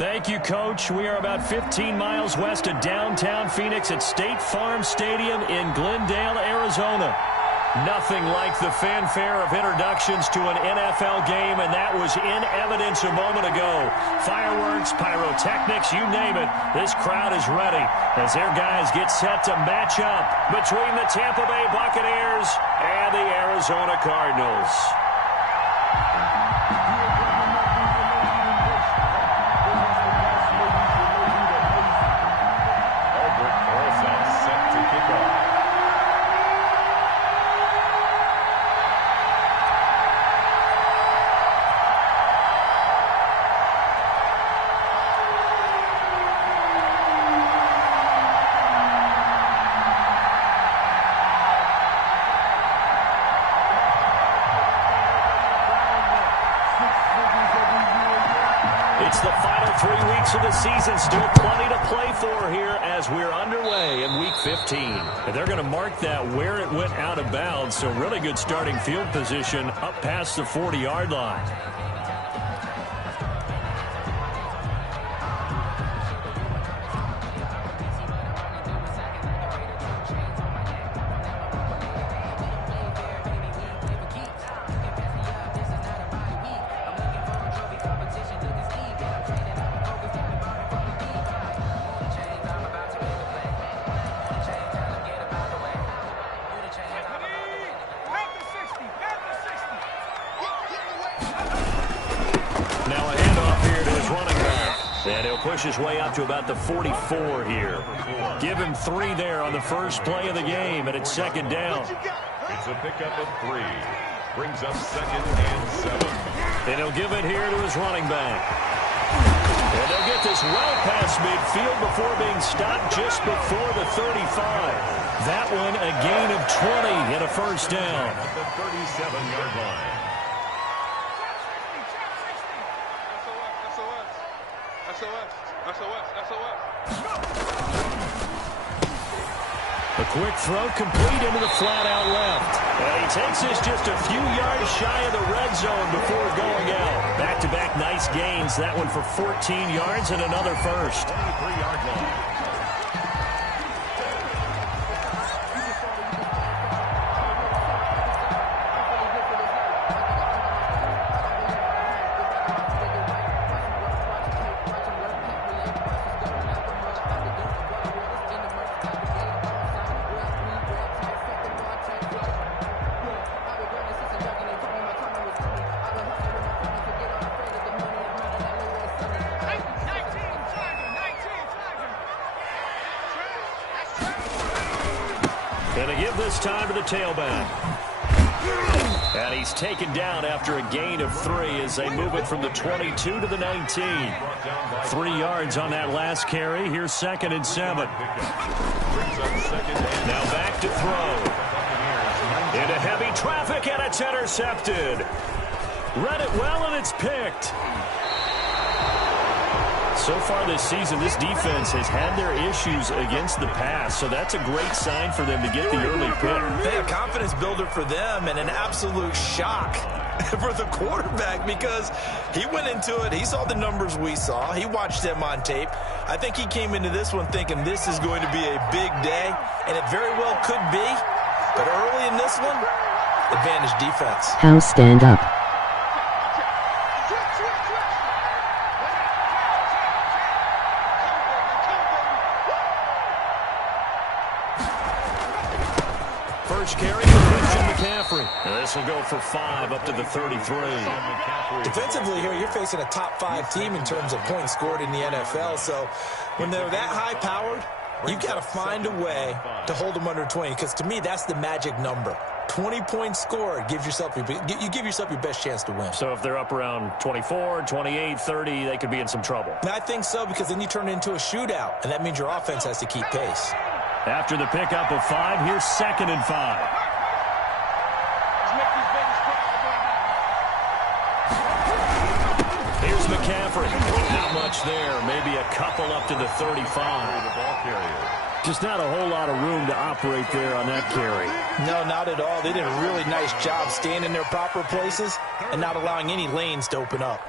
Thank you, Coach. We are about 15 miles west of downtown Phoenix at State Farm Stadium in Glendale, Arizona. Nothing like the fanfare of introductions to an NFL game, and that was in evidence a moment ago. Fireworks, pyrotechnics, you name it. This crowd is ready as their guys get set to match up between the Tampa Bay Buccaneers and the Arizona Cardinals. It's the final 3 weeks of the season. Still plenty to play for here as we're underway in Week 15. And they're going to mark that where it went out of bounds. So really good starting field position up past the 40-yard line. And he'll push his way up to about the 44 here. Give him 3 there on the first play of the game, and it's second down. It's a pickup of 3. Brings up 2nd and 7. And he'll give it here to his running back. And they'll get this well past midfield before being stopped just before the 35. That one a gain of 20 and a first down. At the 37-yard line. A quick throw complete into the flat out left. And he takes this just a few yards shy of the red zone before going out. Back-to-back nice gains. That one for 14 yards and another first. 23-yard line. And to give this time to the tailback. And he's taken down after a gain of 3 as they move it from the 22 to the 19. 3 yards on that last carry. Here's 2nd and 7. Now back to throw. Into heavy traffic, and it's intercepted. Read it well, and it's picked. So far this season, this defense has had their issues against the pass, so that's a great sign for them to get the early pick. A confidence builder for them and an absolute shock for the quarterback because he went into it. He saw the numbers we saw. He watched them on tape. I think he came into this one thinking this is going to be a big day, and it very well could be. But early in this one, advantage defense. House stand up. First carry for Christian McCaffrey. And this will go for 5 up to the 33. Defensively here, you're facing a top 5 team in terms of points scored in the NFL. So when they're that high-powered, you've got to find a way to hold them under 20. Because to me, that's the magic number. 20 points scored gives yourself you give yourself your best chance to win. So if they're up around 24, 28, 30, they could be in some trouble. And I think so, because then you turn it into a shootout, and that means your offense has to keep pace. After the pickup of 5, here's 2nd and 5. Here's McCaffrey. Not much there. Maybe a couple up to the 35. The ball carrier. Just not a whole lot of room to operate there on that carry. No, not at all. They did a really nice job staying in their proper places and not allowing any lanes to open up.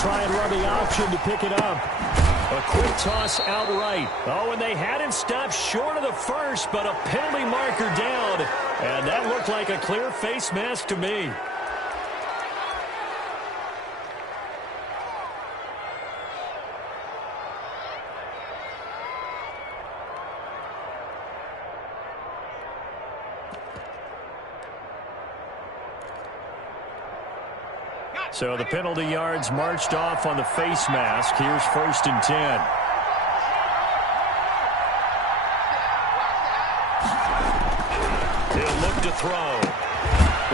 Try and run the option to pick it up. A quick toss outright. Oh, and they had him stopped short of the first, but a penalty marker down. And that looked like a clear face mask to me. So the penalty yards marched off on the face mask. Here's 1st and 10. He'll look to throw.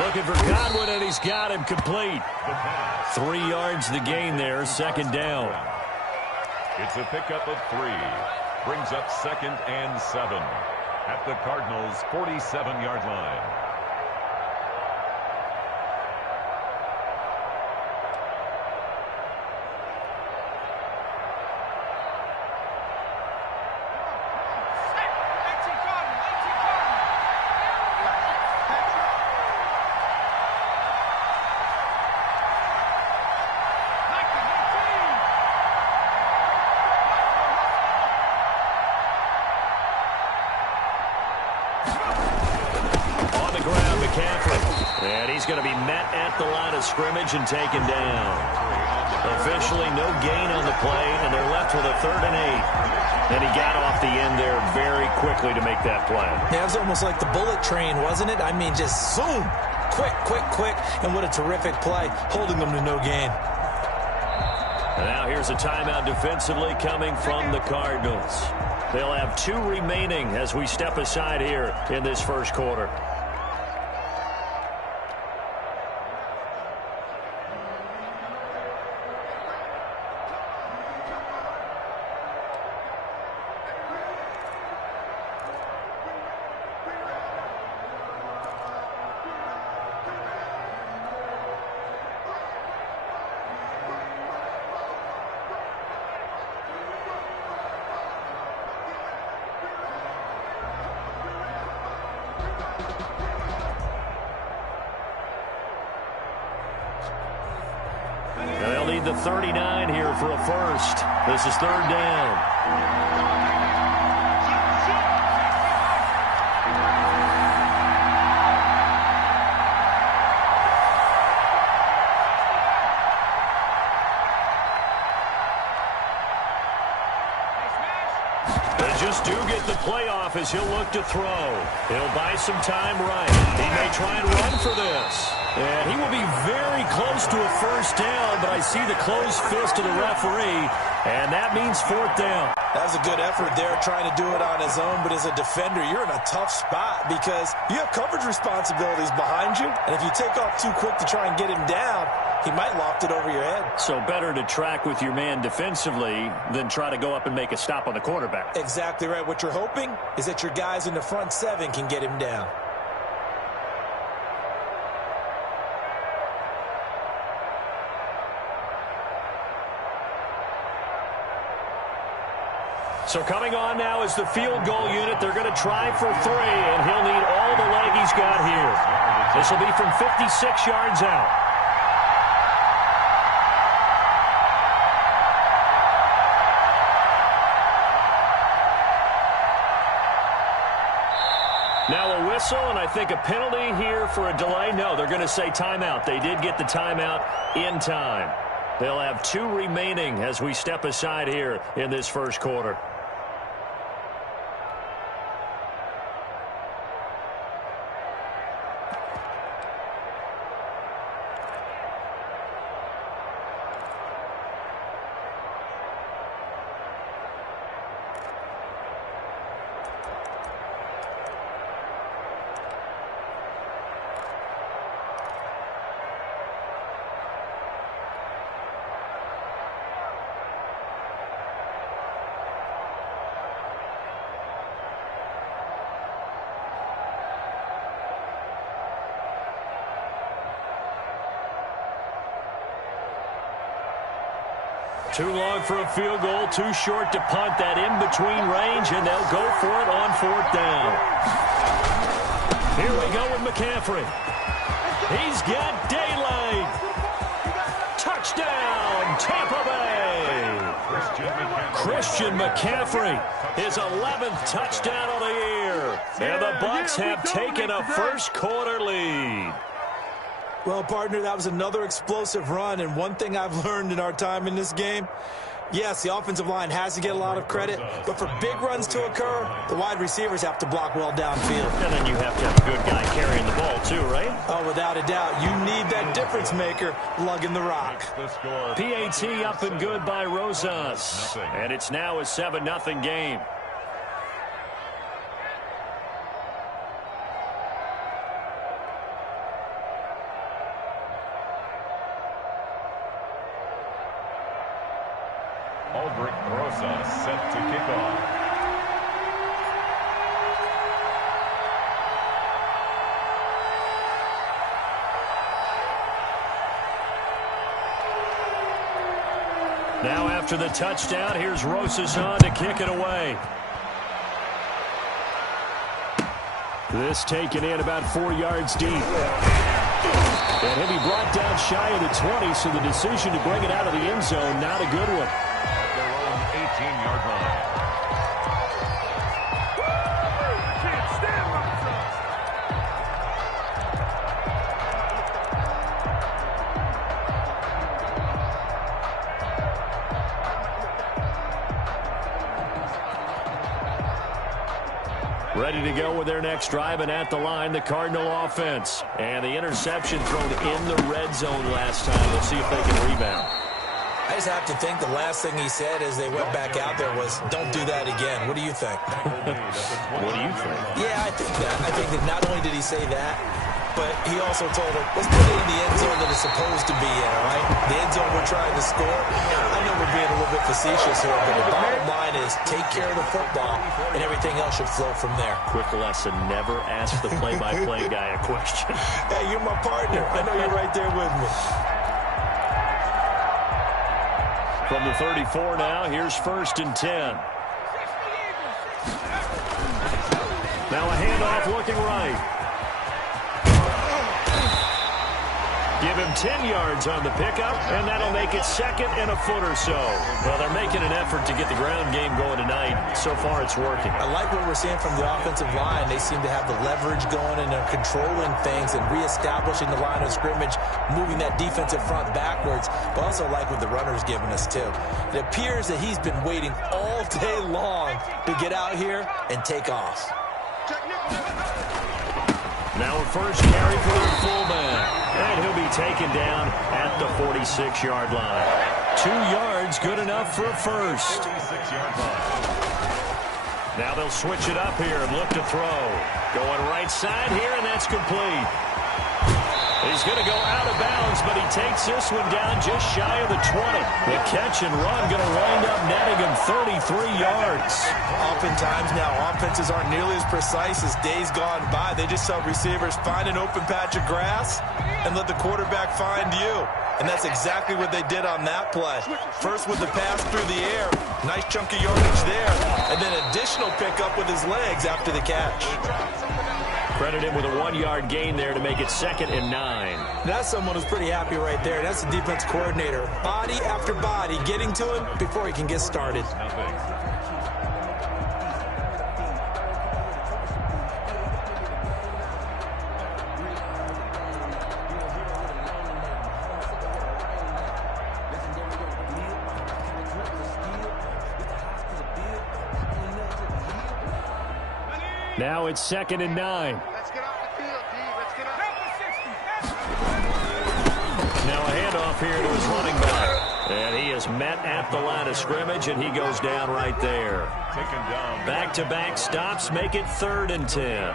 Looking for Godwin, and he's got him complete. 3 yards the gain there, 2nd down. It's a pickup of 3. Brings up 2nd and 7 at the Cardinals' 47-yard line. And he's going to be met at the line of scrimmage and taken down. Officially no gain on the play, and they're left with a 3rd and 8. And he got off the end there very quickly to make that play. Yeah, it was almost like the bullet train, wasn't it? I mean, just zoom. Quick, quick, quick. And what a terrific play, holding them to no gain. And now here's a timeout defensively coming from the Cardinals. They'll have 2 remaining as we step aside here in this first quarter. They'll need the 39 here for a first. This is 3rd down. They just do get the playoff as he'll look to throw. He'll buy some time right. He may try and run for this. And he will be very close to a first down, but I see the closed fist of the referee, and that means 4th down. That was a good effort there, trying to do it on his own, but as a defender, you're in a tough spot because you have coverage responsibilities behind you, and if you take off too quick to try and get him down, he might loft it over your head. So better to track with your man defensively than try to go up and make a stop on the quarterback. Exactly right. What you're hoping is that your guys in the front 7 can get him down. So coming on now is the field goal unit. They're going to try for 3, and he'll need all the leg he's got here. This will be from 56 yards out. Now a whistle, and I think a penalty here for a delay. No, they're going to say timeout. They did get the timeout in time. They'll have 2 remaining as we step aside here in this first quarter. Too long for a field goal, too short to punt. That in-between range, and they'll go for it on 4th down. Here we go with McCaffrey. He's got daylight. Touchdown, Tampa Bay. Christian McCaffrey, his 11th touchdown of the year. And the Bucs have taken a first-quarter lead. Well, partner, that was another explosive run, and one thing I've learned in our time in this game, yes, the offensive line has to get a lot of credit, but for big runs to occur, the wide receivers have to block well downfield. And then you have to have a good guy carrying the ball too, right? Oh, without a doubt. You need that difference maker lugging the rock. PAT up and good by Rosas. And it's now a 7-0 game. Rosas set to kick off. Now after the touchdown, here's Rosas on to kick it away. This taken in about 4 yards deep. And he'll be brought down shy of the 20, so the decision to bring it out of the end zone, not a good one. Their own 18-yard line. Ready to go with their next drive, and at the line, the Cardinal offense. And the interception thrown in the red zone last time. Let's see if they can rebound. I just have to think the last thing he said as they went back out there was, don't do that again. What do you think? What do you think? Yeah, I think that. I think that not only did he say that, but he also told him, let's put it in the end zone that it's supposed to be in, all right? The end zone we're trying to score. I know we're being a little bit facetious here, but the bottom line is take care of the football, and everything else should flow from there. Quick lesson, never ask the play-by-play guy a question. Hey, you're my partner. I know you're right there with me. From the 34 now, here's 1st and 10. Now a handoff looking right. Give him 10 yards on the pickup, and that'll make it 2nd and a foot or so. Well, they're making an effort to get the ground game going tonight. So far, it's working. I like what we're seeing from the offensive line. They seem to have the leverage going, and they're controlling things and reestablishing the line of scrimmage, moving that defensive front backwards. But also like what the runner's giving us, too. It appears that he's been waiting all day long to get out here and take off. Now a first carry for their fullback. And he'll be taken down at the 46-yard line. 2 yards, good enough for a first. 46-yard line. Now they'll switch it up here and look to throw. Going right side here, and that's complete. He's going to go out of bounds, but he takes this one down just shy of the 20. The catch and run going to wind up netting him 33 yards. Oftentimes now, offenses aren't nearly as precise as days gone by. They just tell receivers, find an open patch of grass and let the quarterback find you. And that's exactly what they did on that play. First with the pass through the air, nice chunk of yardage there, and then additional pickup with his legs after the catch. Credit him with a 1-yard gain there to make it 2nd and 9. That's someone who's pretty happy right there. That's the defense coordinator. Body after body, getting to him before he can get started. Now it's 2nd and 9. Let's get off the field, D. Let's get off. Now a handoff here to his running back. And he is met at the line of scrimmage, and he goes down right there. Taken down. Back-to-back stops make it 3rd and 10.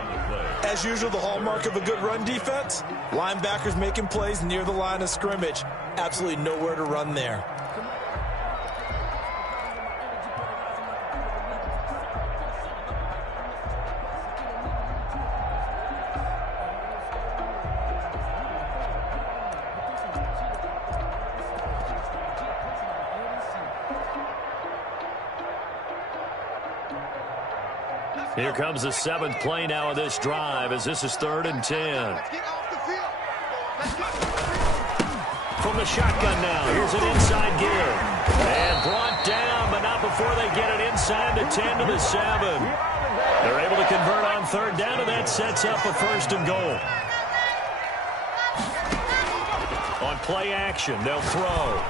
As usual, the hallmark of a good run defense, linebackers making plays near the line of scrimmage. Absolutely nowhere to run there. Here comes the 7th play now of this drive as this is 3rd and 10. From the shotgun now, here's an inside give. And brought down, but not before they get it inside the 10 to the 7. They're able to convert on 3rd down, and that sets up a 1st and goal. On play action, they'll throw.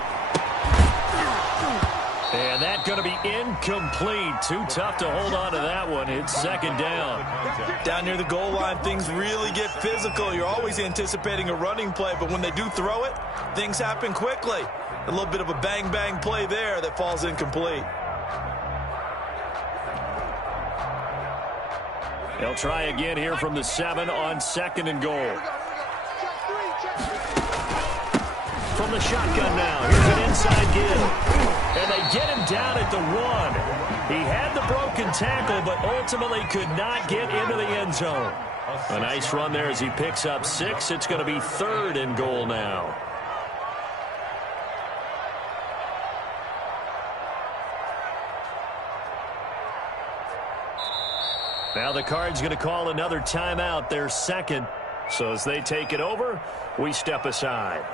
And that's going to be incomplete. Too tough to hold on to that one. It's 2nd down. Down near the goal line, things really get physical. You're always anticipating a running play, but when they do throw it, things happen quickly. A little bit of a bang-bang play there that falls incomplete. They'll try again here from the 7 on 2nd and goal. From the shotgun now, here's an inside give. And they get him down at the 1. He had the broken tackle, but ultimately could not get into the end zone. A nice run there as he picks up 6. It's going to be 3rd and goal now. Now the Cards going to call another timeout, their 2nd. So as they take it over, we step aside.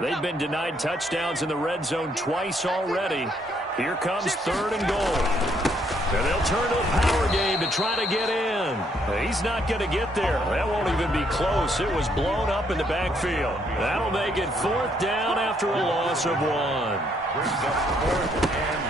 They've been denied touchdowns in the red zone twice already. Here comes 3rd and goal. And they'll turn to the power game to try to get in. He's not going to get there. That won't even be close. It was blown up in the backfield. That'll make it 4th down after a loss of 1.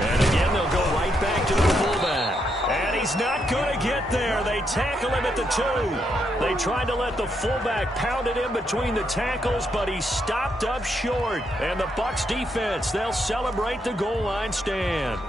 And again, they'll go right back to the fullback. And he's not going to get there. They tackle him at the 2. They tried to let the fullback pound it in between the tackles, but he stopped up short. And the Bucs defense, they'll celebrate the goal line stand.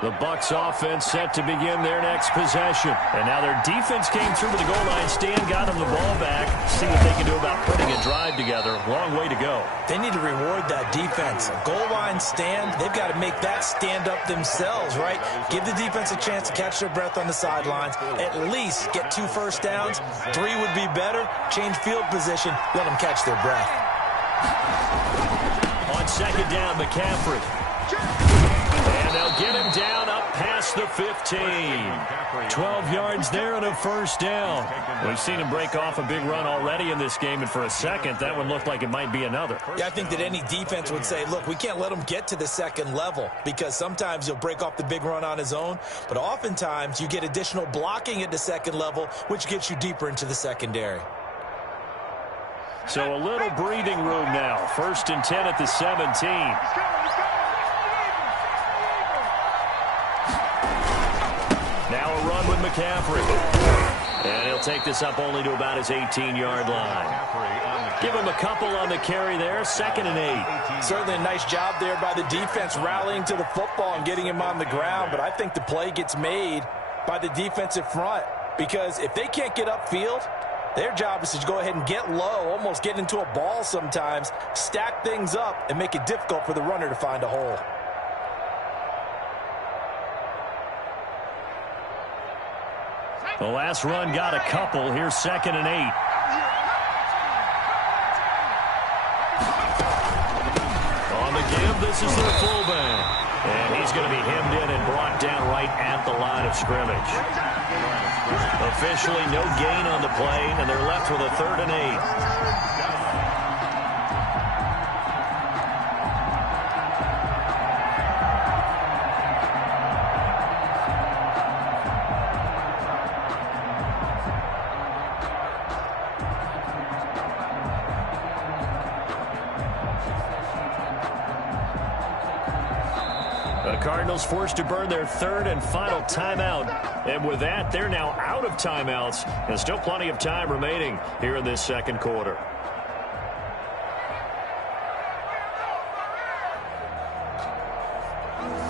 The Bucs offense set to begin their next possession. And now their defense came through to the goal line stand, got them the ball back. See what they can do about putting a drive together. Long way to go. They need to reward that defense. Goal line stand, they've got to make that stand up themselves, right? Give the defense a chance to catch their breath on the sidelines. At least get 2 first downs. 3 would be better. Change field position. Let them catch their breath. On 2nd down, McCaffrey. And they'll get him down up past the 15. 12 yards there and a 1st down. We've seen him break off a big run already in this game, and for a second, that one looked like it might be another. Yeah, I think that any defense would say, look, we can't let him get to the 2nd level, because sometimes he'll break off the big run on his own, but oftentimes you get additional blocking at the 2nd level, which gets you deeper into the secondary. So a little breathing room now. 1st and 10 at the 17. Now a run with McCaffrey. And he'll take this up only to about his 18-yard line. Give him a couple on the carry there. 2nd and 8. Certainly a nice job there by the defense rallying to the football and getting him on the ground. But I think the play gets made by the defensive front, because if they can't get upfield, their job is to go ahead and get low, almost get into a ball sometimes, stack things up, and make it difficult for the runner to find a hole. The last run got a couple. Here's 2nd and 8. On the give, this is their fullback. And he's going to be hemmed in and brought down right at the line of scrimmage. Officially no gain on the play, and they're left with a 3rd and 8. Cardinals forced to burn their 3rd and final timeout. And with that, they're now out of timeouts. And still plenty of time remaining here in this 2nd quarter.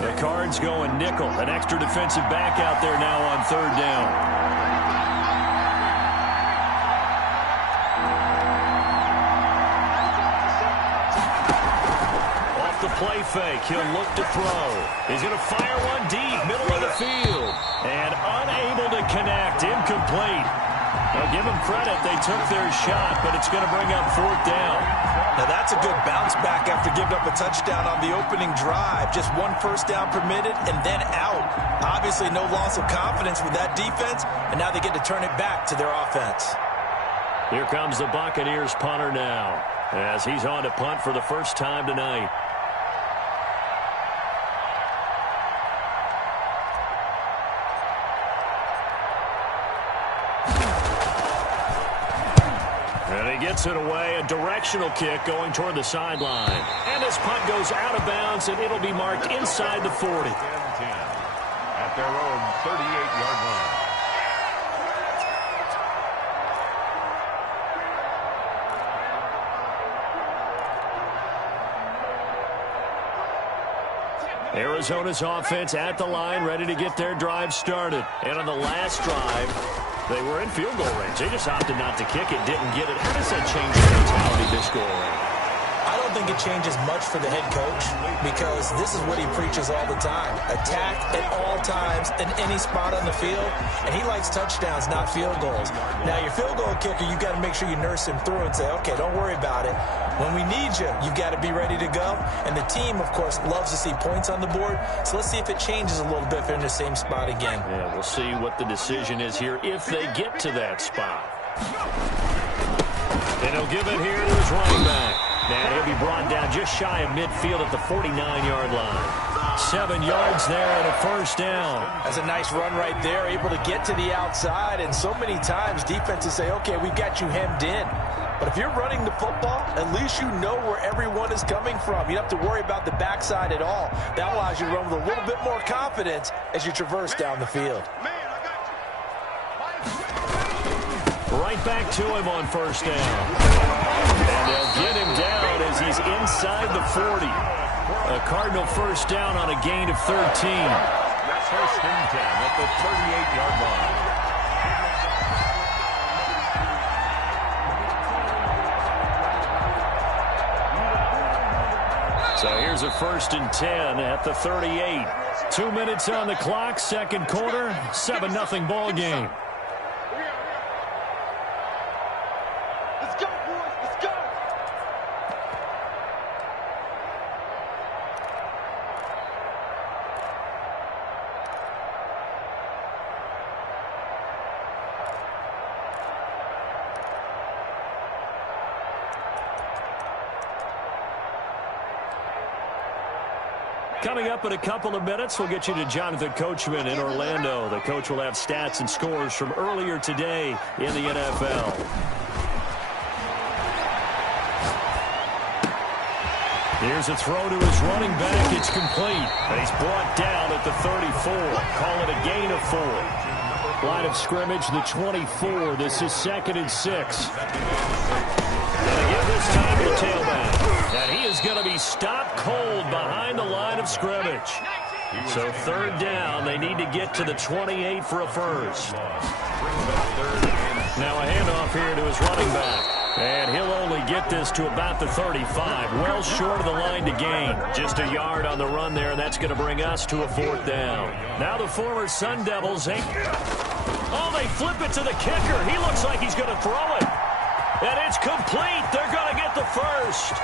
The Cards going nickel. An extra defensive back out there now on third down. The play fake. He'll look to throw. He's going to fire one deep, middle of the field. And unable to connect. Incomplete. Now, give them credit. They took their shot, but it's going to bring up fourth down. Now, that's a good bounce back after giving up a touchdown on the opening drive. Just one first down permitted and then out. Obviously, no loss of confidence with that defense, and now they get to turn it back to their offense. Here comes the Buccaneers punter now, as he's on to punt for the first time tonight. Gets it away, a directional kick going toward the sideline. And this punt goes out of bounds, and it'll be marked inside the 40. 10-10 at their own 38-yard line. Arizona's offense at the line, ready to get their drive started. And on the last drive, they were in field goal range. They just opted not to kick it, didn't get it. How does that change the mentality this go around? I don't think it changes much for the head coach because this is what he preaches all the time. Attack at all times in any spot on the field, and he likes touchdowns, not field goals. Now, your field goal kicker, you've got to make sure you nurse him through and say, okay, don't worry about it. When we need you, you've got to be ready to go. And the team, of course, loves to see points on the board. So let's see if it changes a little bit if they're in the same spot again. Yeah, we'll see what the decision is here if they get to that spot. And he'll give it here to his running back. And he'll be brought down just shy of midfield at the 49-yard line. 7 yards there and a first down. That's a nice run right there, able to get to the outside. And so many times defenses say, okay, we've got you hemmed in. But if you're running the football, at least you know where everyone is coming from. You don't have to worry about the backside at all. That allows you to run with a little bit more confidence as you traverse down the field. Right back to him on first down. And they'll get him down as he's inside the 40. A Cardinal first down on a gain of 13. That's first and 10 at the 38-yard line. So here's a first and 10 at the 38. 2 minutes on the clock, second quarter, 7-0 ball game. Let's go, boys. Let's go. Coming up in a couple of minutes, we'll get you to Jonathan Coachman in Orlando. The coach will have stats and scores from earlier today in the NFL. Here's a throw to his running back. It's complete. And he's brought down at the 34. Call it a gain of 4. Line of scrimmage, the 24. This is 2nd and 6. And again this time to the tailback. And he is going to be stopped cold behind the line of scrimmage. So third down, they need to get to the 28 for a first. Now a handoff here to his running back. And he'll only get this to about the 35. Well short of the line to gain. Just a yard on the run there, and that's going to bring us to a fourth down. Now the former Sun Devils. Oh, they flip it to the kicker. He looks like he's going to throw it. And it's complete. They're going to get the first.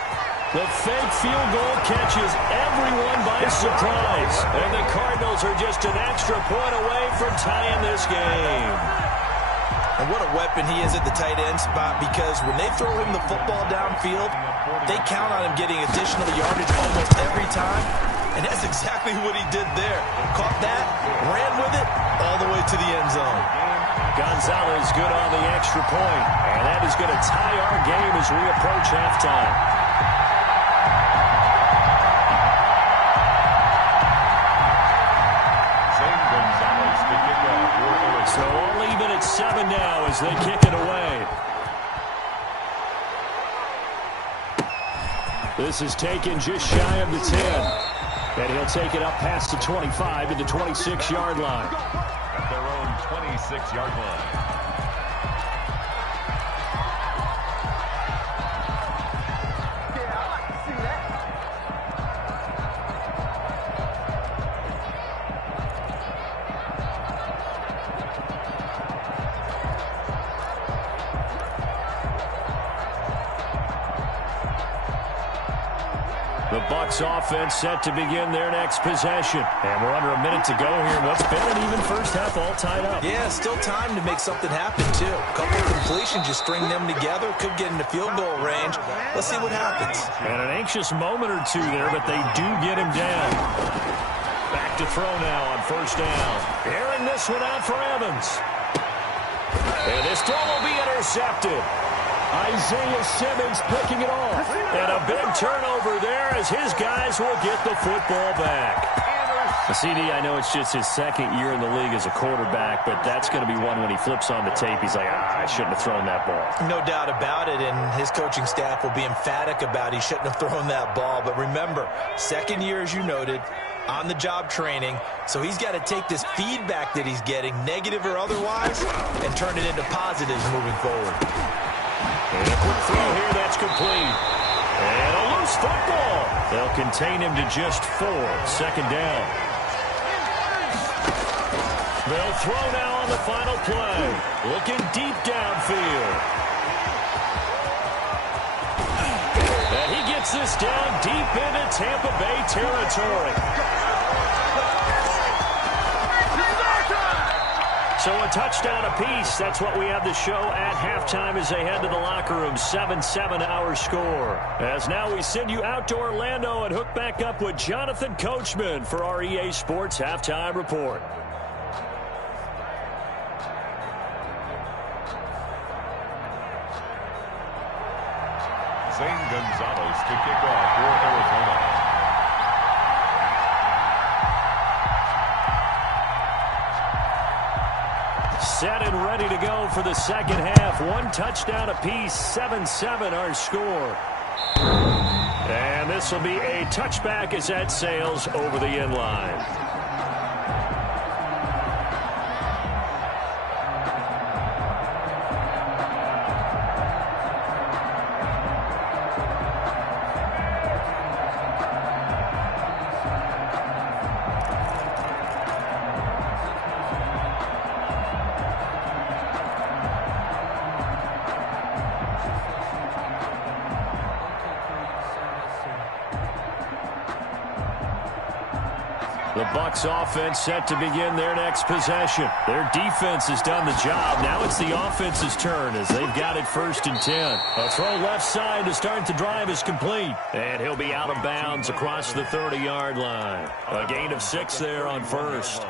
The fake field goal catches everyone by surprise. And the Cardinals are just an extra point away from tying this game. And what a weapon he is at the tight end spot, because when they throw him the football downfield, they count on him getting additional yardage almost every time. And that's exactly what he did there. Caught that, ran with it, all the way to the end zone. Gonzalez good on the extra point. And that is going to tie our game as we approach halftime. So all even at 7 now as they kick it away. This is taken just shy of the 10. And he'll take it up past the 25 to the 26-yard line. At their own 26-yard line. The Bucs offense set to begin their next possession. And we're under a minute to go here. What's been an even first half all tied up. Yeah, still time to make something happen, too. A couple of completions, just string them together. Could get into field goal range. Let's see what happens. And an anxious moment or two there, but they do get him down. Back to throw now on first down. Airing this one out for Evans. And this throw will be intercepted. Isaiah Simmons picking it off. And a big turnover there as his guys will get the football back. CD, I know it's just his second year in the league as a quarterback, but that's going to be one when he flips on the tape. He's like, I shouldn't have thrown that ball. No doubt about it, and his coaching staff will be emphatic about he shouldn't have thrown that ball. But remember, second year, as you noted, on-the-job training, so he's got to take this feedback that he's getting, negative or otherwise, and turn it into positives moving forward. And a quick throw here, that's complete. And a loose football. They'll contain him to just 4. Second down. They'll throw now on the final play. Looking deep downfield. And he gets this down deep into Tampa Bay territory. So a touchdown apiece. That's what we have the show at halftime as they head to the locker room. 7-7 our score. As now we send you out to Orlando and hook back up with Jonathan Coachman for our EA Sports Halftime Report. Zane Gonzalez to kick off for Arizona. Set and ready to go for the second half. One touchdown apiece, 7-7 our score. And this will be a touchback as that sails over the end line. The Bucs offense set to begin their next possession. Their defense has done the job. Now it's the offense's turn as they've got it first and 10. A throw left side to start the drive is complete. And he'll be out of bounds across the 30-yard line. A gain of 6 there on first.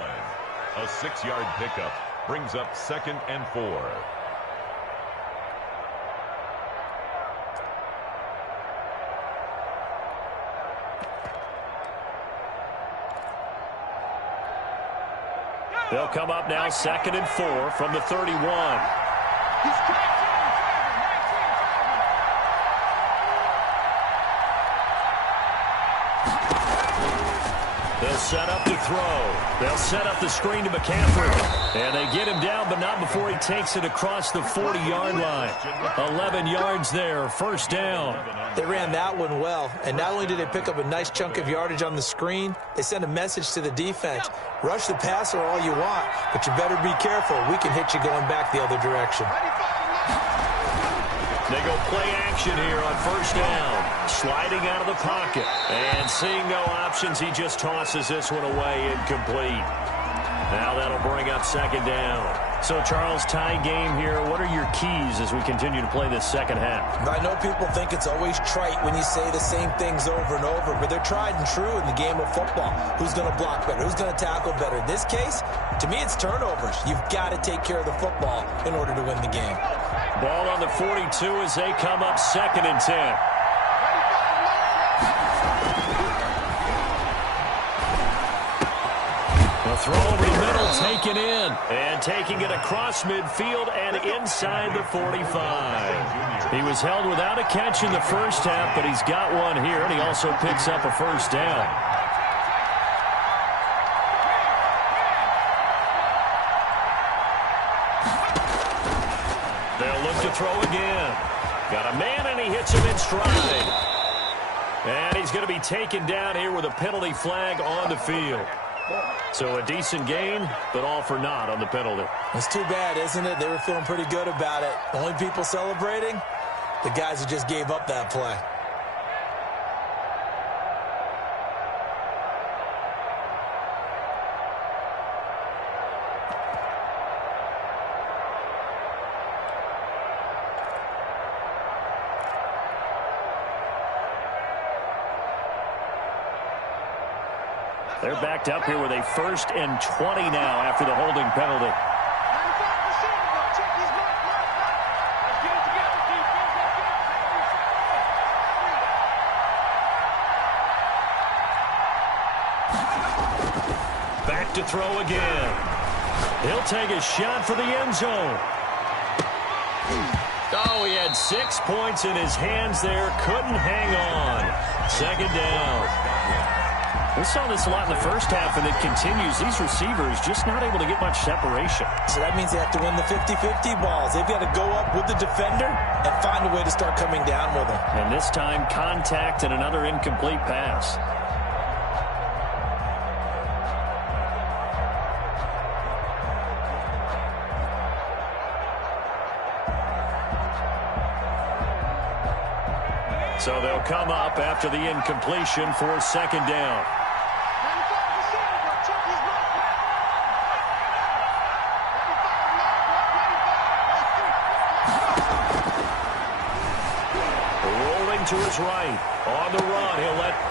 A 6-yard pickup brings up 2nd and 4. They'll come up now 2nd and 4 from the 31. They'll set up the throw. They'll set up the screen to McCaffrey. And they get him down, but not before he takes it across the 40-yard line. 11 yards there, first down. They ran that one well, and not only did they pick up a nice chunk of yardage on the screen, they sent a message to the defense. Rush the passer all you want, but you better be careful. We can hit you going back the other direction. They go play action here on first down. Sliding out of the pocket. And seeing no options, he just tosses this one away, incomplete. Now that'll bring up second down. So, Charles, tie game here. What are your keys as we continue to play this second half? I know people think it's always trite when you say the same things over and over, but they're tried and true in the game of football. Who's going to block better? Who's going to tackle better? In this case, to me, it's turnovers. You've got to take care of the football in order to win the game. Ball on the 42 as they come up 2nd and 10. The throw over the middle, taken in. And taking it across midfield and inside the 45. He was held without a catch in the first half, but he's got one here, and he also picks up a first down. They'll look to throw again. Got a man, and he hits him in stride. And he's going to be taken down here with a penalty flag on the field. So a decent gain, but all for naught on the penalty. It's too bad, isn't it? They were feeling pretty good about it. The only people celebrating, the guys who just gave up that play. They're backed up here with a 1st and 20 now after the holding penalty. Back to throw again. He'll take a shot for the end zone. Oh, he had 6 points in his hands there. Couldn't hang on. 2nd down. We saw this a lot in the first half, and it continues. These receivers just not able to get much separation. So that means they have to win the 50-50 balls. They've got to go up with the defender and find a way to start coming down with them. And this time, contact and another incomplete pass. So they'll come up after the incompletion for 2nd down. To his right, on the run,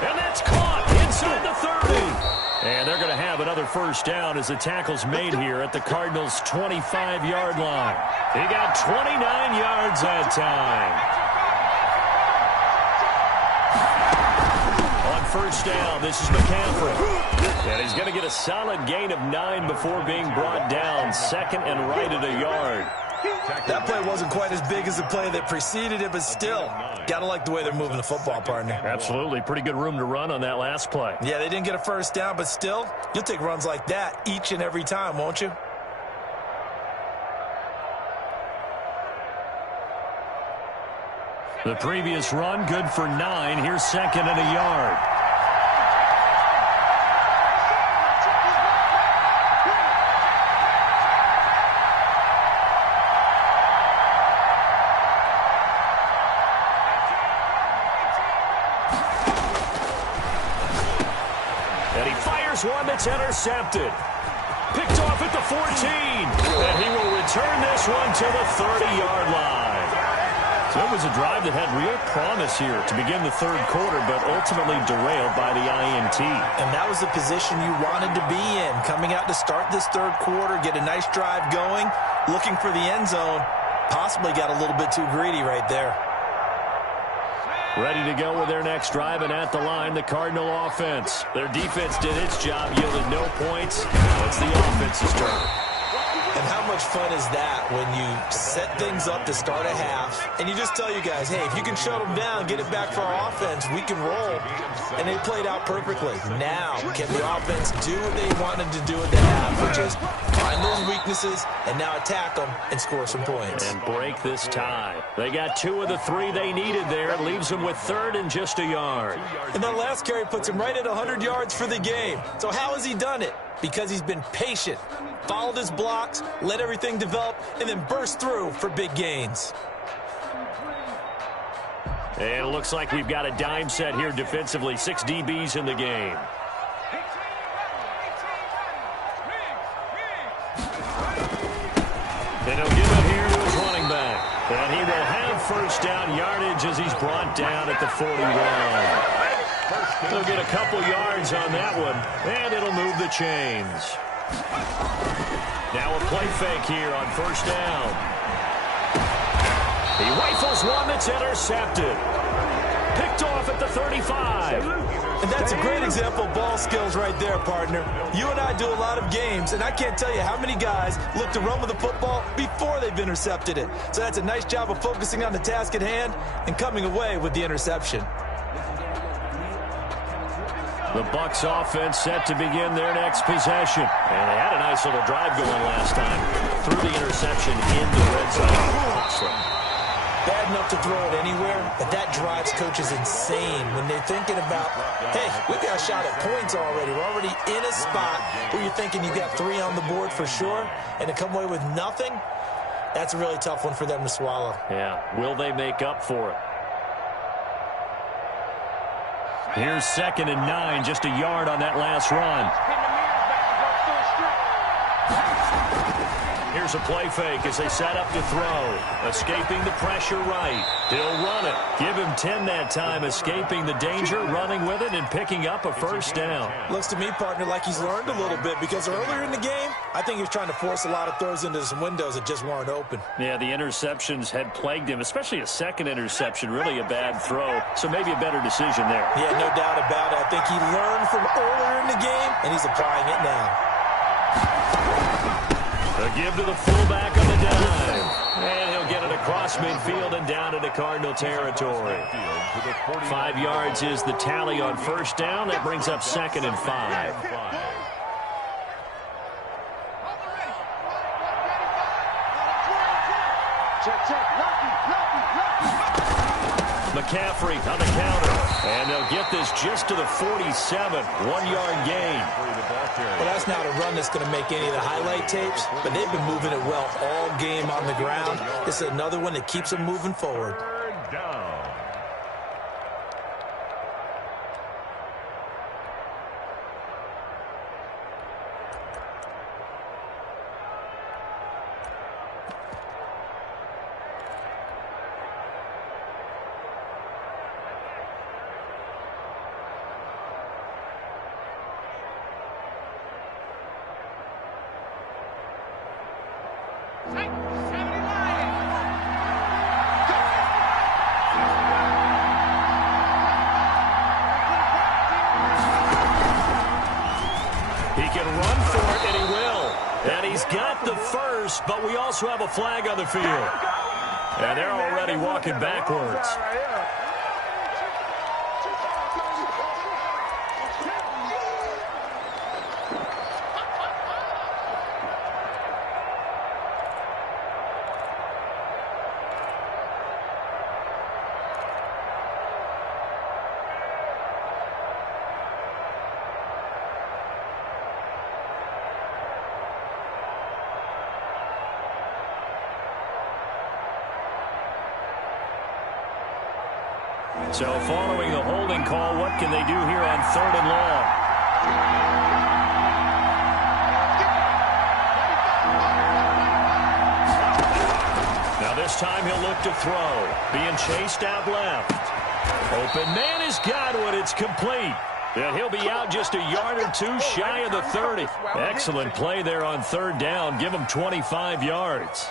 and that's caught inside the 30. And they're going to have another 1st down as the tackle's made here at the Cardinals' 25-yard line. He got 29 yards that time. On 1st down, this is McCaffrey. And he's going to get a solid gain of 9 before being brought down. 2nd and right at a yard. That play wasn't quite as big as the play that preceded it, but still, got to like the way they're moving the football, partner. Absolutely. Pretty good room to run on that last play. Yeah, they didn't get a 1st down, but still, you'll take runs like that each and every time, won't you? The previous run, good for 9. Here's 2nd and a yard. One that's intercepted. Picked off at the 14. And he will return this one to the 30-yard line. So it was a drive that had real promise here to begin the 3rd quarter, but ultimately derailed by the INT. And that was the position you wanted to be in. Coming out to start this 3rd quarter, get a nice drive going, looking for the end zone. Possibly got a little bit too greedy right there. Ready to go with their next drive, and at the line, the Cardinal offense. Their defense did its job, yielded no points. It's the offense's turn. And how much fun is that when you set things up to start a half, and you just tell you guys, hey, if you can shut them down, get it back for our offense, we can roll. And they played out perfectly. Now, can the offense do what they wanted to do at the half, which is find those weaknesses and now attack them and score some points. And break this tie. They got 2 of the 3 they needed there. It leaves them with 3rd and just a yard. And that last carry puts him right at 100 yards for the game. So how has he done it? Because he's been patient, followed his blocks, let everything develop, and then burst through for big gains. And it looks like we've got a dime set here defensively. 6 DBs in the game. And he'll give it here to his running back. And he will have 1st down yardage as he's brought down at the 41. He'll get a couple yards on that one, and it'll move the chains. Now a play fake here on 1st down. He rifles one that's intercepted. Picked off at the 35. And that's a great example of ball skills right there, partner. You and I do a lot of games, and I can't tell you how many guys look to run with the football before they've intercepted it. So that's a nice job of focusing on the task at hand and coming away with the interception. The Bucs offense set to begin their next possession. And they had a nice little drive going last time. Threw the interception in the red zone. Bad enough to throw it anywhere, but that drives coaches insane when they're thinking about, hey, we've got a shot at points already. We're already in a spot where you're thinking you got 3 on the board for sure, and to come away with nothing, that's a really tough one for them to swallow. Yeah, will they make up for it? Here's 2nd and 9, just a yard on that last run. Here's a play fake as they set up to throw. Escaping the pressure right. He'll run it. Give him 10 that time, escaping the danger, running with it, and picking up a first down. Looks to me, partner, like he's learned a little bit because earlier in the game, I think he was trying to force a lot of throws into some windows that just weren't open. Yeah, the interceptions had plagued him, especially a second interception, really a bad throw. So maybe a better decision there. Yeah, no doubt about it. I think he learned from earlier in the game, and he's applying it now. A give to the fullback on the dime. And he'll get it across midfield and down into Cardinal territory. 5 yards is the tally on first down. That brings up 2nd and 5. McCaffrey on the counter. And they'll get this just to the 47. 1-yard gain. Well, that's not a run that's going to make any of the highlight tapes, but they've been moving it well all game on the ground. This is another one that keeps them moving forward. Third down. But we also have a flag on the field. And they're already walking backwards. So following the holding call, what can they do here on 3rd and long? Now this time he'll look to throw. Being chased out left. Open man has got one. It's complete. And he'll be out just a yard or two shy of the 30. Excellent play there on 3rd down. Give him 25 yards.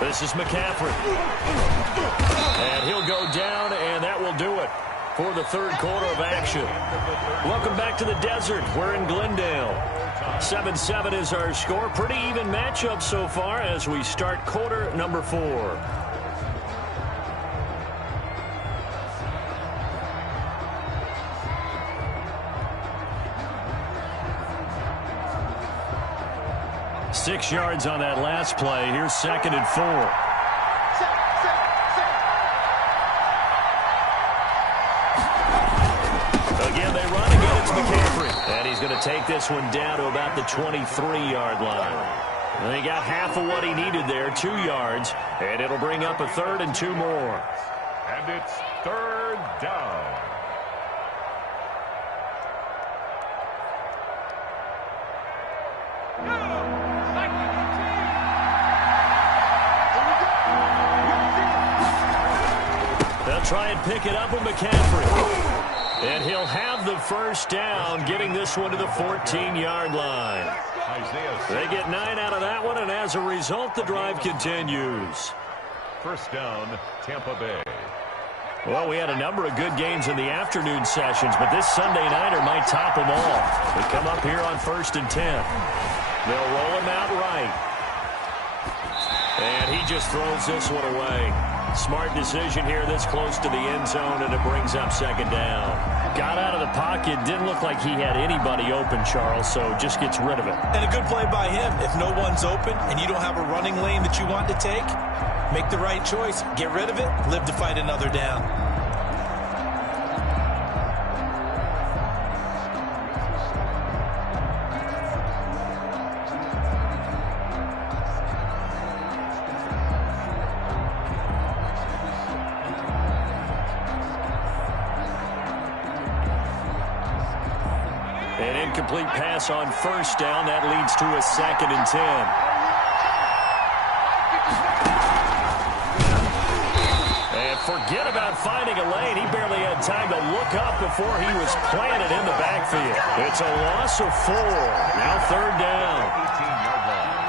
This is McCaffrey. And he'll go down, and that will do it for the 3rd quarter of action. Welcome back to the desert. We're in Glendale. 7-7 is our score. Pretty even matchup so far as we start quarter number 4. Six yards on that last play. Here's 2nd and 4. Again, they run again. It's McCaffrey. And he's going to take this one down to about the 23-yard line. And he got half of what he needed there, 2 yards. And it'll bring up a 3rd and 2 more. And it's 3rd down. Try and pick it up with McCaffrey. And he'll have the first down, getting this one to the 14-yard line. They get 9 out of that one, and as a result, the drive continues. First down, Tampa Bay. Well, we had a number of good games in the afternoon sessions, but this Sunday nighter might top them all. They come up here on 1st and 10. They'll roll him out right. And he just throws this one away. Smart decision here this close to the end zone, and it brings up 2nd down. Got out of the pocket. Didn't look like he had anybody open, Charles, so just gets rid of it. And a good play by him. If no one's open and you don't have a running lane that you want to take, make the right choice. Get rid of it. Live to fight another down. An incomplete pass on 1st down. That leads to a 2nd and 10. And forget about finding a lane. He barely had time to look up before he was planted in the backfield. It's a loss of 4. Now 3rd down. 18-yard line.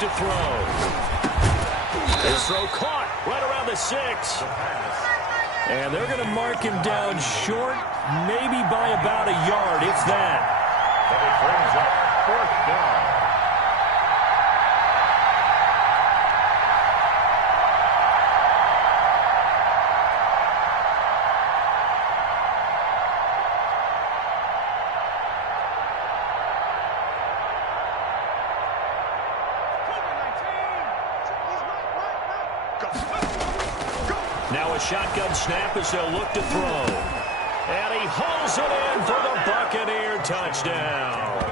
To throw. His throw caught right around the 6. And they're going to mark him down short, maybe by about a yard, if that. But it brings up 4th down. Now a shotgun snap as they'll look to throw. And he hauls it in for the Buccaneer touchdown.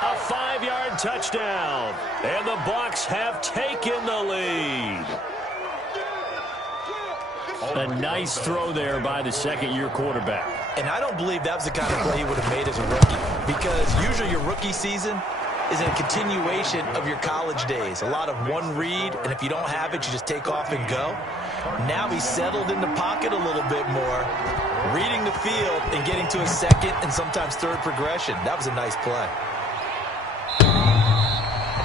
A 5-yard touchdown. And the Bucs have taken the lead. A nice throw there by the second-year quarterback. And I don't believe that was the kind of play he would have made as a rookie. Because usually your rookie season is a continuation of your college days. A lot of one read, and if you don't have it, you just take off and go. Now he's settled in the pocket a little bit more, reading the field and getting to a 2nd and sometimes 3rd progression. That was a nice play.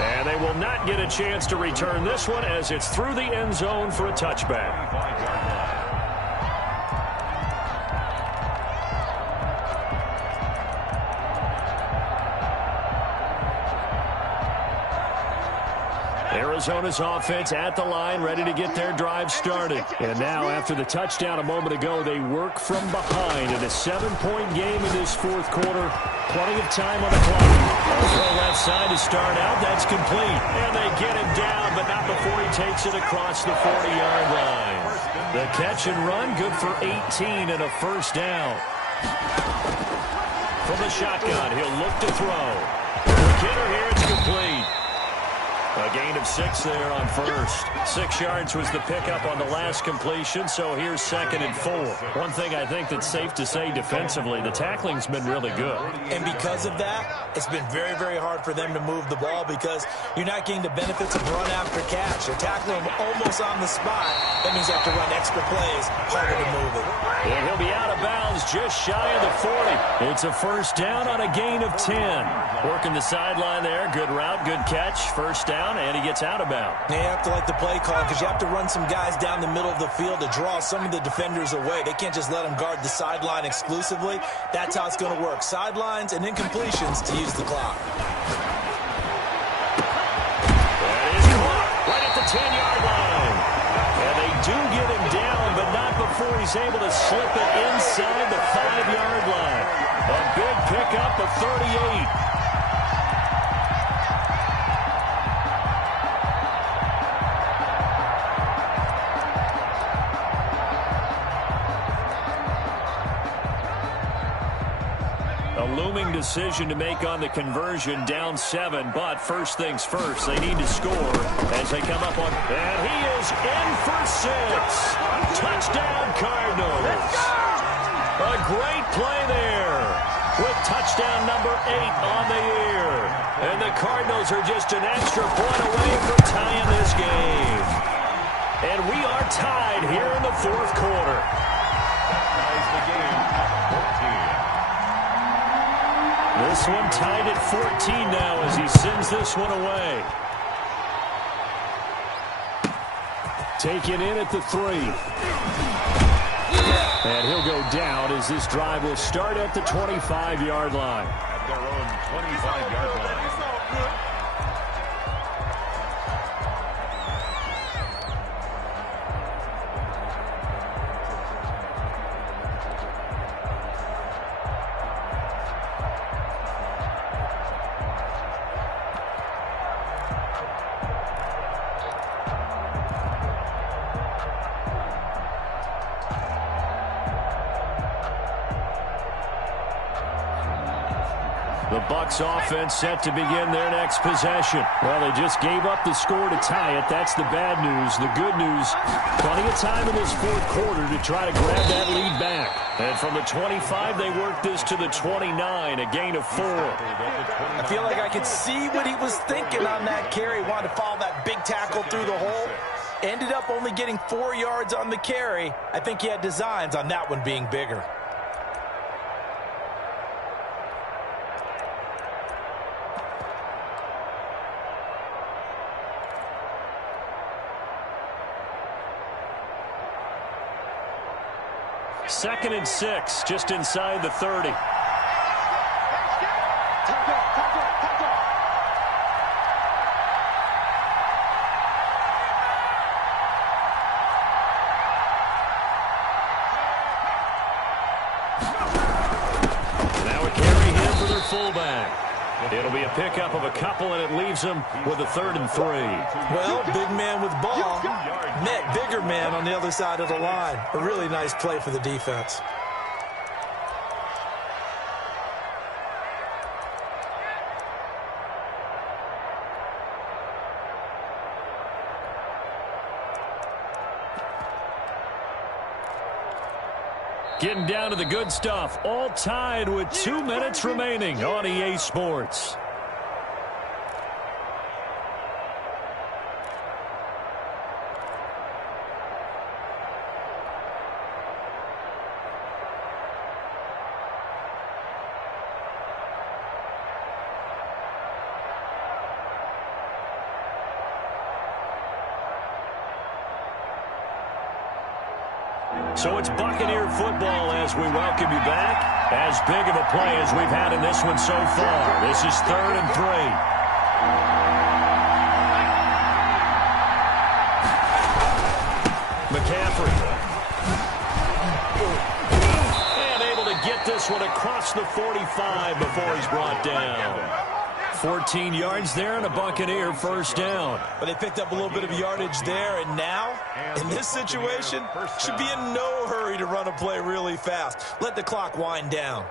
And they will not get a chance to return this one as it's through the end zone for a touchback. 25-yard line. Arizona's offense at the line, ready to get their drive started. And now, after the touchdown a moment ago, they work from behind in a 7-point game in this 4th quarter. Plenty of time on the clock. Throw left side to start out. That's complete. And they get him down, but not before he takes it across the 40-yard line. The catch and run, good for 18 and a 1st down. From the shotgun, he'll look to throw. The kidder here, it's complete. A gain of 6 there on 1st. 6 yards was the pickup on the last completion, so here's 2nd and 4. One thing I think that's safe to say defensively, the tackling's been really good. And because of that, it's been very, very hard for them to move the ball because you're not getting the benefits of run after catch. They're tackling him almost on the spot. That means you have to run extra plays, harder to move it. And he'll be out of bounds just shy of the 40. It's a 1st down on a gain of 10. Working the sideline there. Good route, good catch. 1st down, and he gets out of bounds. You have to like the play call because you have to run some guys down the middle of the field to draw some of the defenders away. They can't just let them guard the sideline exclusively. That's how it's going to work. Sidelines and incompletions to use the clock. That is caught right at the 10-yard line. And they do get him down, but not before he's able to slip it inside the 5-yard line. A big pickup of 38. looming decision to make on the conversion, down 7. But first things first, they need to score as they come up on. And he is in for 6. Touchdown, Cardinals. A great play there with touchdown number 8 on the year. And the Cardinals are just an extra point away from tying this game. And we are tied here in the fourth quarter. That ties the game at 14. This one tied at 14 now as he sends this one away. Taken in at the 3. And he'll go down as this drive will start at the 25-yard line. At their own 25-yard line. The Bucs offense set to begin their next possession. Well, they just gave up the score to tie it. That's the bad news. The good news, plenty of time in this fourth quarter to try to grab that lead back. And from the 25, they worked this to the 29, a gain of 4. I feel like I could see what he was thinking on that carry. Wanted to follow that big tackle through the hole. Ended up only getting 4 yards on the carry. I think he had designs on that one being bigger. Second and 6, just inside the 30. Now a carry here for their fullback. It'll be a pickup of a couple, and it leaves them with a 3rd and 3. Well, big man with ball met bigger man on the other side of the line. A really nice play for the defense. Getting down to the good stuff. All tied with 2 minutes remaining on EA Sports. So it's Buccaneer football as we welcome you back. As big of a play as we've had in this one so far. This is 3rd and 3. McCaffrey. And able to get this one across the 45 before he's brought down. 14 yards there and a Buccaneer first down. But they picked up a little bit of yardage there, and now, in this situation, should be in no hurry to run a play really fast. Let the clock wind down.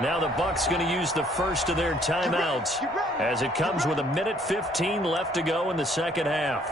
Now the Bucs going to use the first of their timeouts as it comes with 1:15 left to go in the second half.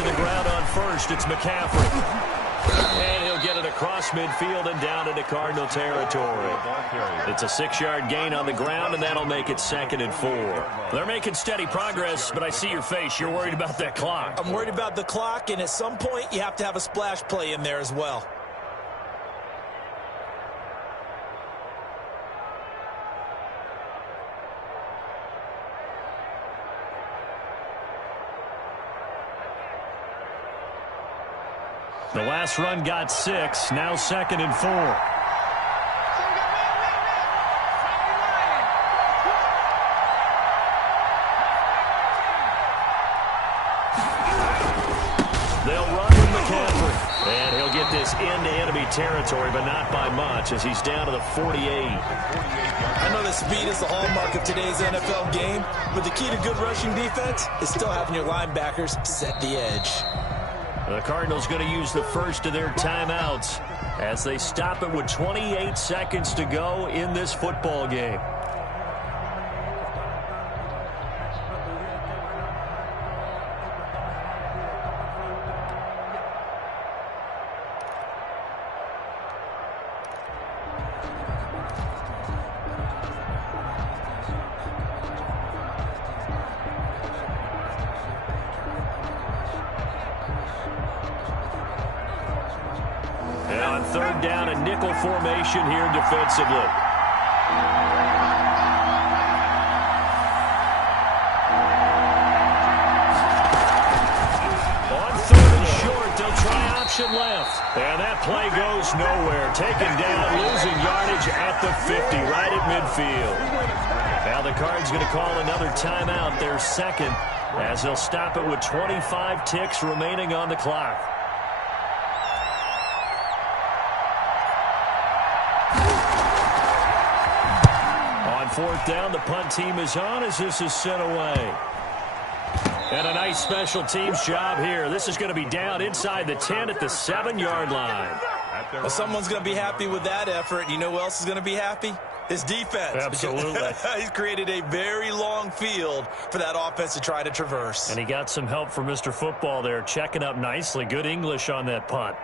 to the ground on first. It's McCaffrey. And he'll get it across midfield and down into Cardinal territory. It's a 6-yard gain on the ground, and that'll make it 2nd and 4. They're making steady progress, but I see your face. You're worried about that clock. I'm worried about the clock, and at some point you have to have a splash play in there as well. The last run got 6, now 2nd and 4. They'll run with McCaffrey. And he'll get this into enemy territory, but not by much as he's down to the 48. I know that speed is the hallmark of today's NFL game, but the key to good rushing defense is still having your linebackers set the edge. The Cardinals going to use the first of their timeouts as they stop it with 28 seconds to go in this football game. On 3rd down, a nickel formation here defensively. On 3rd and short, they'll try option left. And that play goes nowhere. Taken down, losing yardage at the 50, right at midfield. Now the Cards going to call another timeout, their 2nd, as they'll stop it with 25 ticks remaining on the clock. On 4th down, the punt team is on as this is sent away. And a nice special teams job here. This is going to be down inside the 10 at the 7-yard line. Well, someone's going to be happy with that effort. You know who else is going to be happy? His defense. Absolutely. He's created a very long field for that offense to try to traverse. And he got some help from Mr. Football there, checking up nicely. Good English on that punt.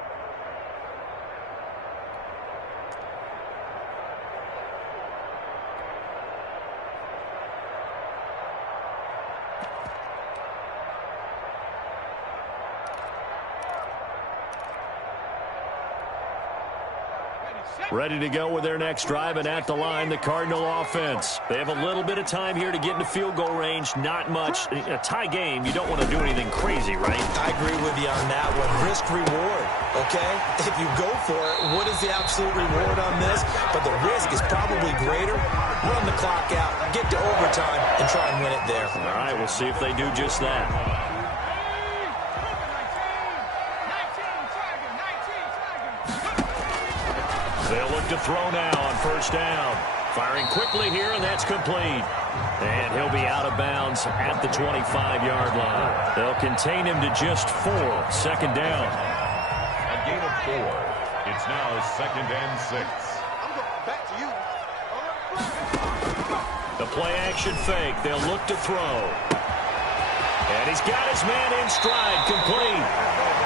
Ready to go with their next drive, and at the line, the Cardinal offense. They have a little bit of time here to get into field goal range. Not much. A tie game, you don't want to do anything crazy, right? I agree with you on that one. Risk-reward, okay? If you go for it, what is the absolute reward on this? But the risk is probably greater. Run the clock out, get to overtime, and try and win it there. All right, we'll see if they do just that. They'll look to throw now on 1st down. Firing quickly here, and that's complete. And he'll be out of bounds at the 25-yard line. They'll contain him to just 4. 2nd down. A gain of 4. It's now 2nd and 6. I'm going back to you. The play-action fake. They'll look to throw. And he's got his man in stride, complete.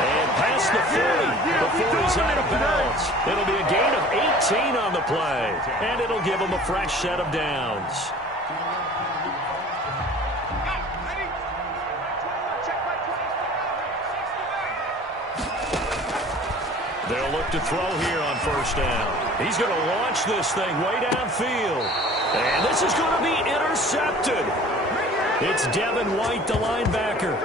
And past the 40 before he's out of bounds. It'll be a gain of 18 on the play. And it'll give him a fresh set of downs. They'll look to throw here on 1st down. He's going to launch this thing way downfield. And this is going to be intercepted. It's Devin White, the linebacker.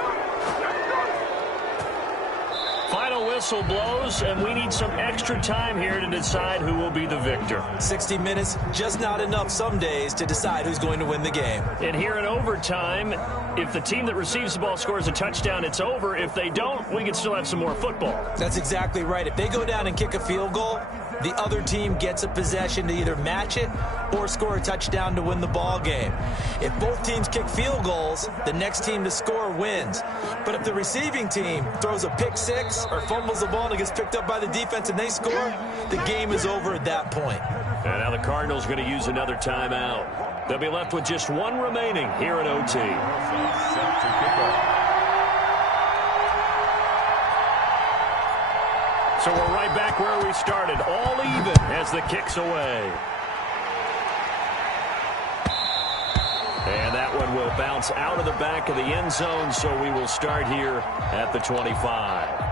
Final whistle blows, and we need some extra time here to decide who will be the victor. 60 minutes, just not enough some days to decide who's going to win the game. And here in overtime, if the team that receives the ball scores a touchdown, it's over. If they don't, we can still have some more football. That's exactly right. If they go down and kick a field goal, the other team gets a possession to either match it or score a touchdown to win the ball game. If both teams kick field goals, the next team to score wins. But if the receiving team throws a pick six or fumbles the ball and it gets picked up by the defense and they score, the game is over at that point. And now the Cardinals going to use another timeout. They'll be left with just 1 remaining here at OT. Set to kick off. So we're right back where we started, all even as the kick's away. And that one will bounce out of the back of the end zone, so we will start here at the 25.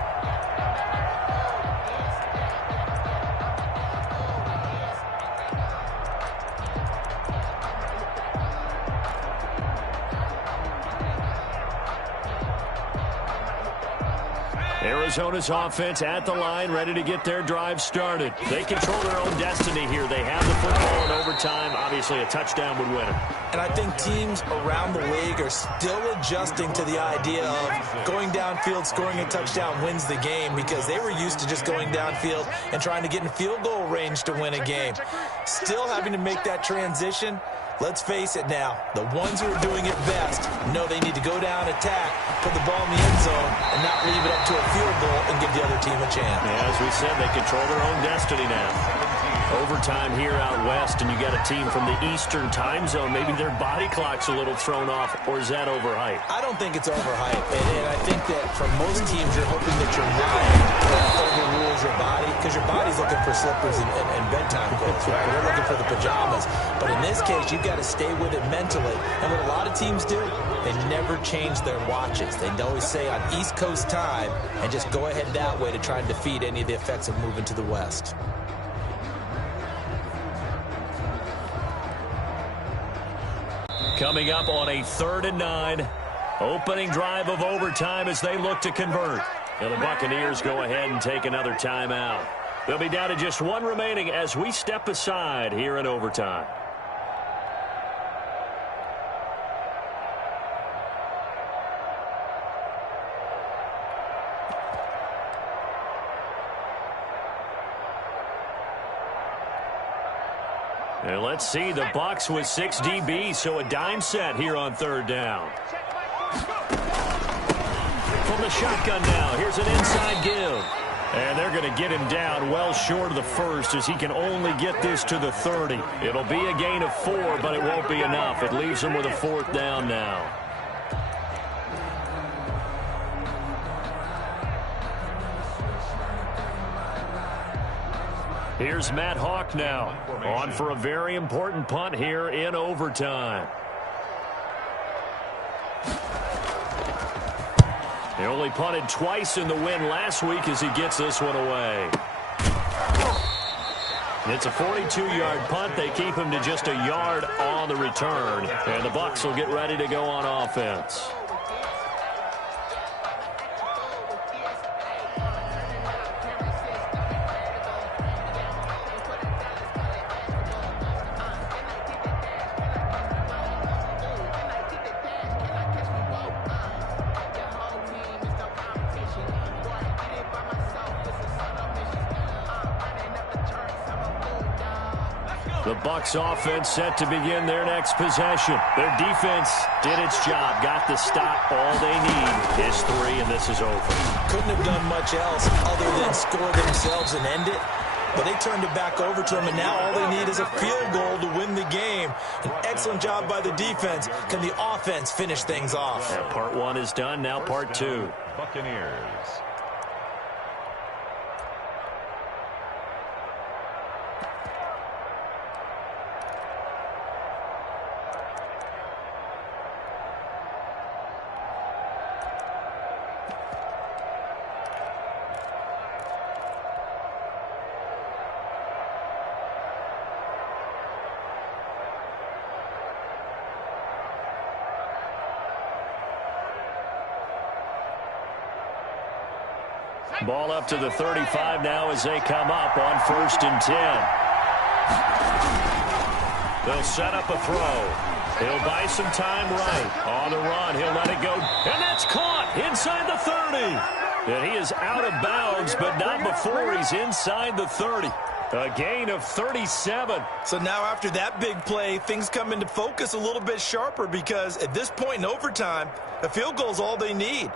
Arizona's offense at the line, ready to get their drive started. They control their own destiny here. They have the football in overtime. Obviously, a touchdown would win it. And I think teams around the league are still adjusting to the idea of going downfield, scoring a touchdown wins the game, because they were used to just going downfield and trying to get in field goal range to win a game. Still having to make that transition. Let's face it now, the ones who are doing it best know they need to go down, attack, put the ball in the end zone, and not leave it up to a field goal and give the other team a chance. Yeah, as we said, they control their own destiny now. Overtime here out west, and you got a team from the Eastern time zone. Maybe their body clock's a little thrown off, or is that overhyped? I don't think it's overhyped, and I think that for most teams, you're hoping that your mind overrules your body, because your body's looking for slippers and bedtime clothes, right? They're looking for the pajamas. But in this case, you've got to stay with it mentally. And what a lot of teams do, they never change their watches. They always say on East Coast time, and just go ahead that way to try and defeat any of the effects of moving to the West. Coming up on a 3rd and 9. Opening drive of overtime as they look to convert. And the Buccaneers go ahead and take another timeout. They'll be down to just one remaining as we step aside here in overtime. And let's see, the Bucs with 6 DBs, so a dime set here on 3rd down. From the shotgun now, here's an inside give. And they're going to get him down well short of the first, as he can only get this to the 30. It'll be a gain of 4, but it won't be enough. It leaves him with a 4th down now. Here's Matt Hawk now, on for a very important punt here in overtime. He only punted twice in the win last week as he gets this one away. It's a 42-yard punt. They keep him to just a yard on the return. And the Bucs will get ready to go on offense. The Bucs offense set to begin their next possession. Their defense did its job, got the stop. All they need is 3, and this is over. Couldn't have done much else other than score themselves and end it. But they turned it back over to them, and now all they need is a field goal to win the game. An excellent job by the defense. Can the offense finish things off? Yeah, part 1 is done, now part 2. Buccaneers. Ball up to the 35 now as they come up on 1st and 10. They'll set up a throw. He'll buy some time right. On the run, he'll let it go. And that's caught inside the 30. And he is out of bounds, but not before he's inside the 30. A gain of 37. So now after that big play, things come into focus a little bit sharper, because at this point in overtime, a field goal is all they need.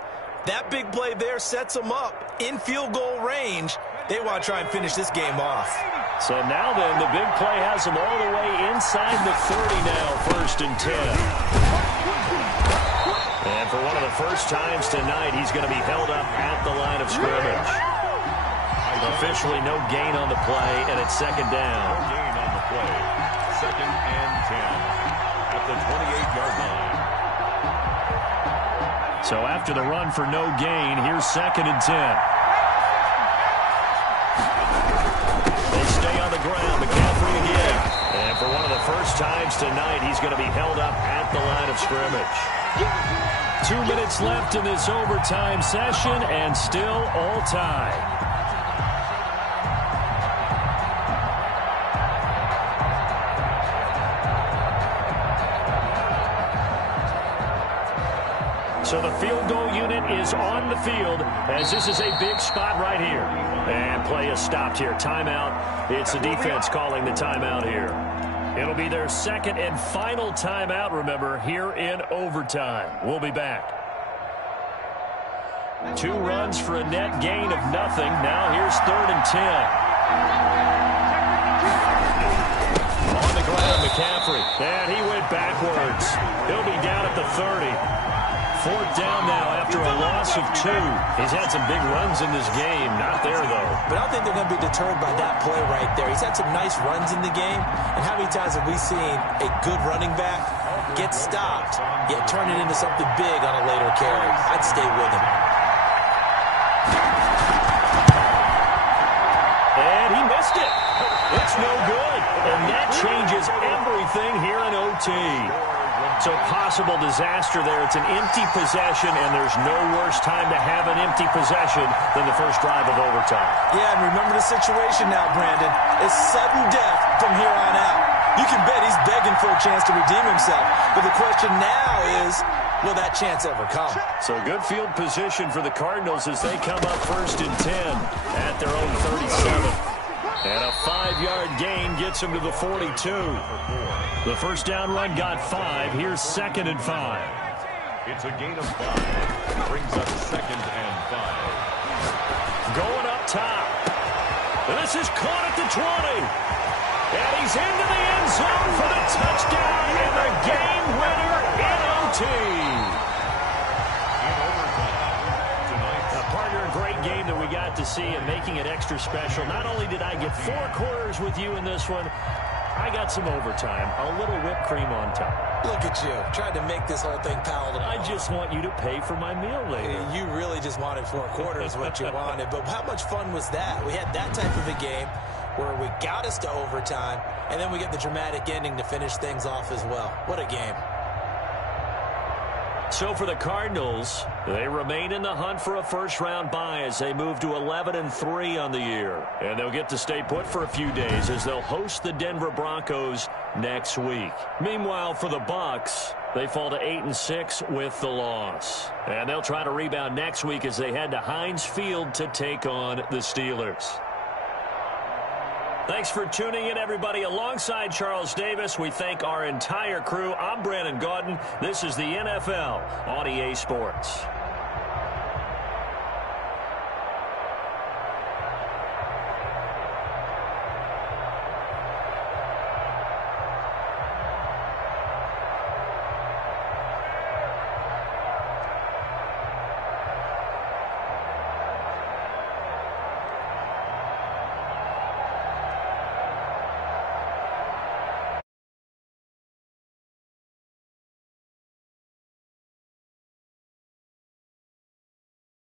That big play there sets them up in field goal range. They want to try and finish this game off. So now then, the big play has them all the way inside the 30 now, 1st and 10. And for one of the first times tonight, he's going to be held up at the line of scrimmage. Officially no gain on the play, and it's second down. No gain on the play. Second and 10 at the 28-yard line. So after the run for no gain, here's second and 10. They stay on the ground. McCaffrey again. And for one of the first times tonight, he's going to be held up at the line of scrimmage. 2 minutes left in this overtime session, and still all tied. So the field goal unit is on the field as this is a big spot right here. And play is stopped here. Timeout. It's the defense calling the timeout here. It'll be their second and final timeout, remember, here in overtime. We'll be back. 2 runs for a net gain of nothing. Now here's third and 10. On the ground, McCaffrey. And he went backwards. He'll be down at the 30. 4th down now after a loss of 2. He's had some big runs in this game. Not there, though. But I don't think they're going to be deterred by that play right there. He's had some nice runs in the game. And how many times have we seen a good running back get stopped, yet turn it into something big on a later carry? I'd stay with him. And he missed it. It's no good. And that changes everything here in OT. So possible disaster there. It's an empty possession, and there's no worse time to have an empty possession than the first drive of overtime. Yeah, and remember the situation now, Brandon. It's sudden death from here on out. You can bet he's begging for a chance to redeem himself. But the question now is, will that chance ever come? So good field position for the Cardinals as they come up first and 10 at their own 37. And a 5-yard gain gets him to the 42. The first down run got 5. Here's second and 5. It's a gain of 5. Brings up second and 5. Going up top. This is caught at the 20. And he's into the end zone for the touchdown and the game winner in OT. A great game that we got to see and making it extra special. Not only did I get 4 quarters with you in this one, I got some overtime, a little whipped cream on top. Look at you, trying to make this whole thing palatable. I just want you to pay for my meal later. You really just wanted 4 quarters what you wanted, but how much fun was that? We had that type of a game where we got us to overtime, and then we get the dramatic ending to finish things off as well. What a game. So for the Cardinals, they remain in the hunt for a first-round bye as they move to 11-3 on the year. And they'll get to stay put for a few days as they'll host the Denver Broncos next week. Meanwhile, for the Bucs, they fall to 8-6 with the loss. And they'll try to rebound next week as they head to Heinz Field to take on the Steelers. Thanks for tuning in, everybody. Alongside Charles Davis, we thank our entire crew. I'm Brandon Gaudin. This is the NFL on EA Sports.